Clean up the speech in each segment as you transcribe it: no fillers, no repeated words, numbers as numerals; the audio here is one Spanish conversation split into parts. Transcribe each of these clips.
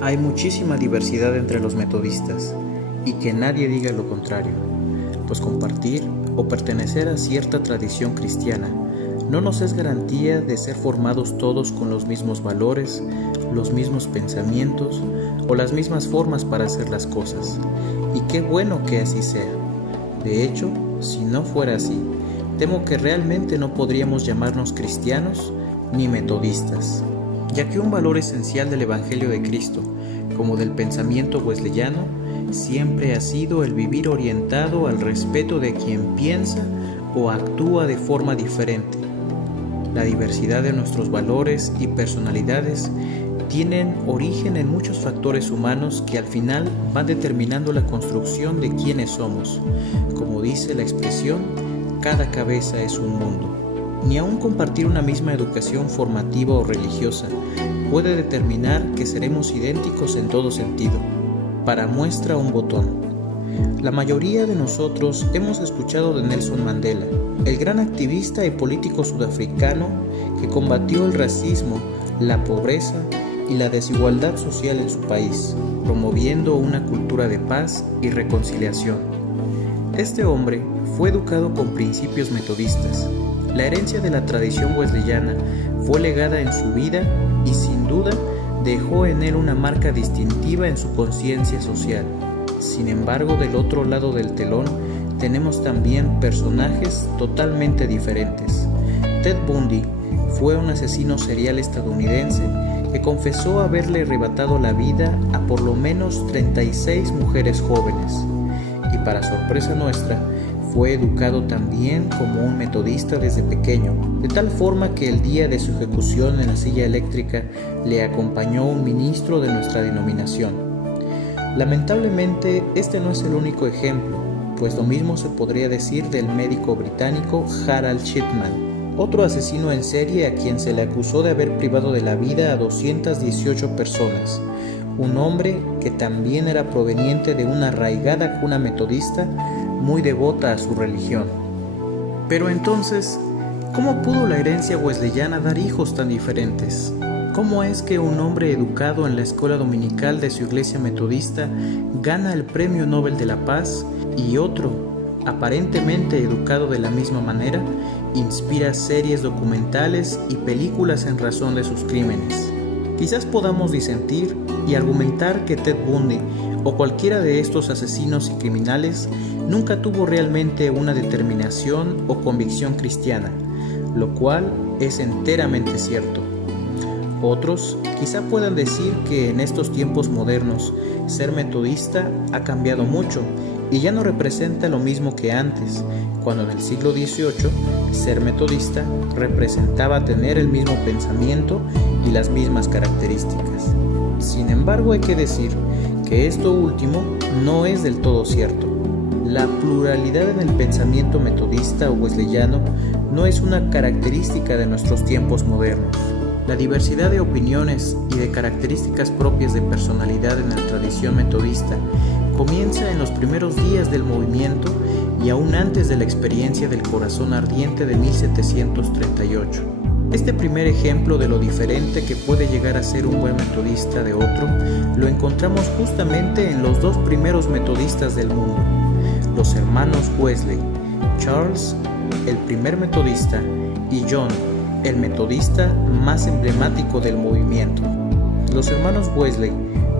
Hay muchísima diversidad entre los metodistas, y que nadie diga lo contrario, pues compartir o pertenecer a cierta tradición cristiana no nos es garantía de ser formados todos con los mismos valores, los mismos pensamientos o las mismas formas para hacer las cosas, y qué bueno que así sea. De hecho, si no fuera así, temo que realmente no podríamos llamarnos cristianos ni metodistas, ya que un valor esencial del Evangelio de Cristo, como del pensamiento wesleyano, siempre ha sido el vivir orientado al respeto de quien piensa o actúa de forma diferente. La diversidad de nuestros valores y personalidades tienen origen en muchos factores humanos que al final van determinando la construcción de quiénes somos. Como dice la expresión, cada cabeza es un mundo. Ni aun compartir una misma educación formativa o religiosa puede determinar que seremos idénticos en todo sentido. Para muestra un botón. La mayoría de nosotros hemos escuchado de Nelson Mandela, el gran activista y político sudafricano que combatió el racismo, la pobreza y la desigualdad social en su país, promoviendo una cultura de paz y reconciliación. Este hombre fue educado con principios metodistas. La herencia de la tradición wesleyana fue legada en su vida y sin duda dejó en él una marca distintiva en su conciencia social. Sin embargo, del otro lado del telón tenemos también personajes totalmente diferentes. Ted Bundy fue un asesino serial estadounidense que confesó haberle arrebatado la vida a por lo menos 36 mujeres jóvenes. Y para sorpresa nuestra, fue educado también como un metodista desde pequeño, de tal forma que el día de su ejecución en la silla eléctrica le acompañó un ministro de nuestra denominación. Lamentablemente, este no es el único ejemplo, pues lo mismo se podría decir del médico británico Harold Shipman, otro asesino en serie a quien se le acusó de haber privado de la vida a 218 personas, un hombre que también era proveniente de una arraigada cuna metodista muy devota a su religión. Pero entonces, ¿cómo pudo la herencia wesleyana dar hijos tan diferentes? ¿Cómo es que un hombre educado en la escuela dominical de su iglesia metodista gana el Premio Nobel de la Paz y otro, aparentemente educado de la misma manera, inspira series documentales y películas en razón de sus crímenes? Quizás podamos disentir y argumentar que Ted Bundy o cualquiera de estos asesinos y criminales nunca tuvo realmente una determinación o convicción cristiana, lo cual es enteramente cierto. Otros quizá puedan decir que en estos tiempos modernos ser metodista ha cambiado mucho y ya no representa lo mismo que antes, cuando en el siglo XVIII ser metodista representaba tener el mismo pensamiento y las mismas características. Sin embargo, hay que decir que esto último no es del todo cierto. La pluralidad en el pensamiento metodista o wesleyano no es una característica de nuestros tiempos modernos. La diversidad de opiniones y de características propias de personalidad en la tradición metodista comienza en los primeros días del movimiento y aún antes de la experiencia del corazón ardiente de 1738. Este primer ejemplo de lo diferente que puede llegar a ser un buen metodista de otro lo encontramos justamente en los dos primeros metodistas del mundo, los hermanos Wesley, Charles, el primer metodista, y John, el metodista más emblemático del movimiento. Los hermanos Wesley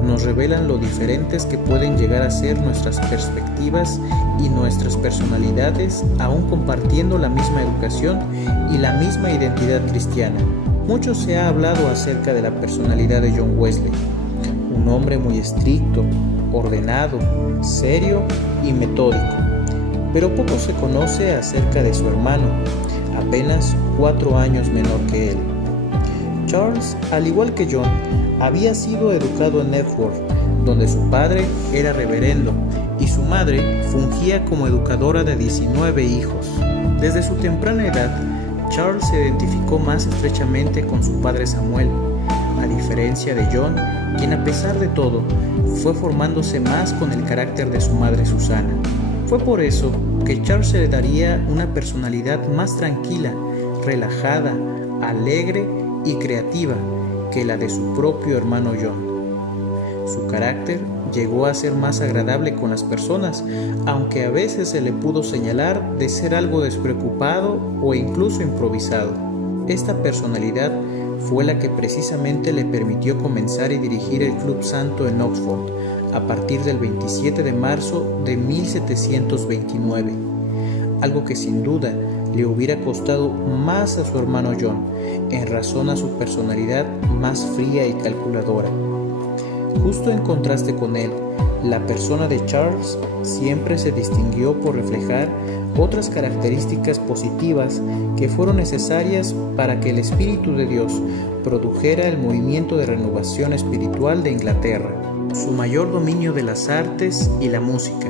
nos revelan lo diferentes que pueden llegar a ser nuestras perspectivas y nuestras personalidades, aún compartiendo la misma educación y la misma identidad cristiana. Mucho se ha hablado acerca de la personalidad de John Wesley, un hombre muy estricto, ordenado, serio y metódico, pero poco se conoce acerca de su hermano, apenas 4 años menor que él. Charles, al igual que John, había sido educado en Epworth, donde su padre era reverendo y su madre fungía como educadora de 19 hijos. Desde su temprana edad, Charles se identificó más estrechamente con su padre Samuel, a diferencia de John, quien a pesar de todo, fue formándose más con el carácter de su madre Susana. Fue por eso que Charles heredaría una personalidad más tranquila, relajada, alegre y creativa que la de su propio hermano John. Su carácter llegó a ser más agradable con las personas, aunque a veces se le pudo señalar de ser algo despreocupado o incluso improvisado. Esta personalidad fue la que precisamente le permitió comenzar y dirigir el Club Santo en Oxford a partir del 27 de marzo de 1729, algo que sin duda le hubiera costado más a su hermano John en razón a su personalidad más fría y calculadora. Justo en contraste con él, la persona de Charles siempre se distinguió por reflejar otras características positivas que fueron necesarias para que el Espíritu de Dios produjera el movimiento de renovación espiritual de Inglaterra. Su mayor dominio de las artes y la música,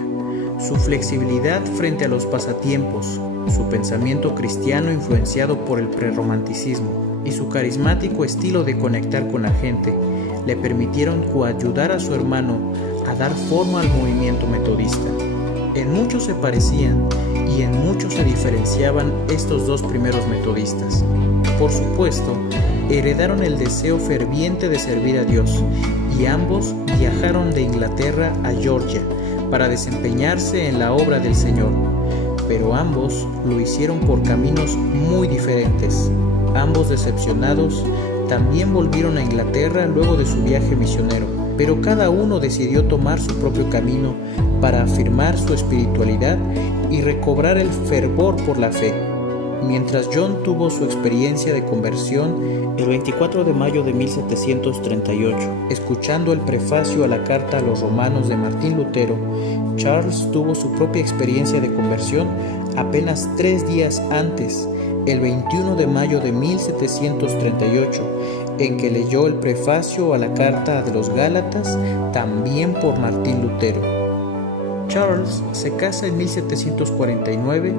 su flexibilidad frente a los pasatiempos, su pensamiento cristiano influenciado por el prerromanticismo y su carismático estilo de conectar con la gente le permitieron coayudar a su hermano a dar forma al movimiento metodista. En mucho se parecían y en mucho se diferenciaban estos dos primeros metodistas. Por supuesto, heredaron el deseo ferviente de servir a Dios y ambos viajaron de Inglaterra a Georgia para desempeñarse en la obra del Señor, pero ambos lo hicieron por caminos muy diferentes. Ambos decepcionados, también volvieron a Inglaterra luego de su viaje misionero, pero cada uno decidió tomar su propio camino para afirmar su espiritualidad y recobrar el fervor por la fe. Mientras John tuvo su experiencia de conversión el 24 de mayo de 1738, escuchando el prefacio a la carta a los romanos de Martín Lutero, Charles tuvo su propia experiencia de conversión apenas 3 días antes, el 21 de mayo de 1738, en que leyó el prefacio a la carta de los Gálatas, también por Martín Lutero. Charles se casa en 1749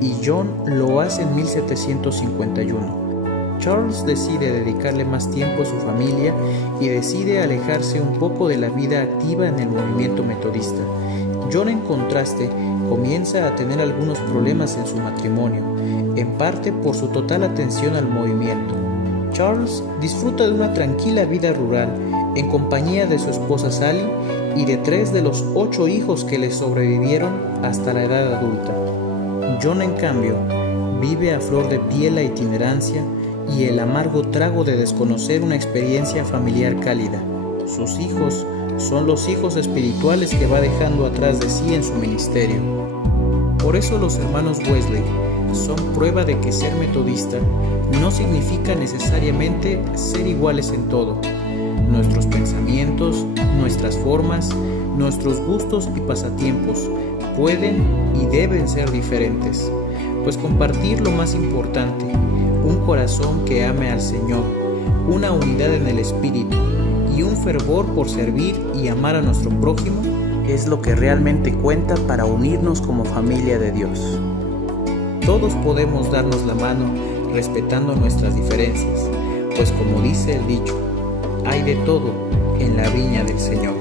y John lo hace en 1751. Charles decide dedicarle más tiempo a su familia y decide alejarse un poco de la vida activa en el movimiento metodista. John, en contraste, comienza a tener algunos problemas en su matrimonio, en parte por su total atención al movimiento. Charles disfruta de una tranquila vida rural en compañía de su esposa Sally y de 3 de los 8 hijos que le sobrevivieron hasta la edad adulta. John, en cambio, vive a flor de piel la itinerancia y el amargo trago de desconocer una experiencia familiar cálida. Sus hijos son los hijos espirituales que va dejando atrás de sí en su ministerio. Por eso los hermanos Wesley son prueba de que ser metodista no significa necesariamente ser iguales en todo. Nuestros pensamientos, nuestras formas, nuestros gustos y pasatiempos pueden y deben ser diferentes, pues compartir lo más importante, un corazón que ame al Señor, una unidad en el Espíritu y un fervor por servir y amar a nuestro prójimo, es lo que realmente cuenta para unirnos como familia de Dios. Todos podemos darnos la mano respetando nuestras diferencias, pues como dice el dicho, hay de todo en la viña del Señor.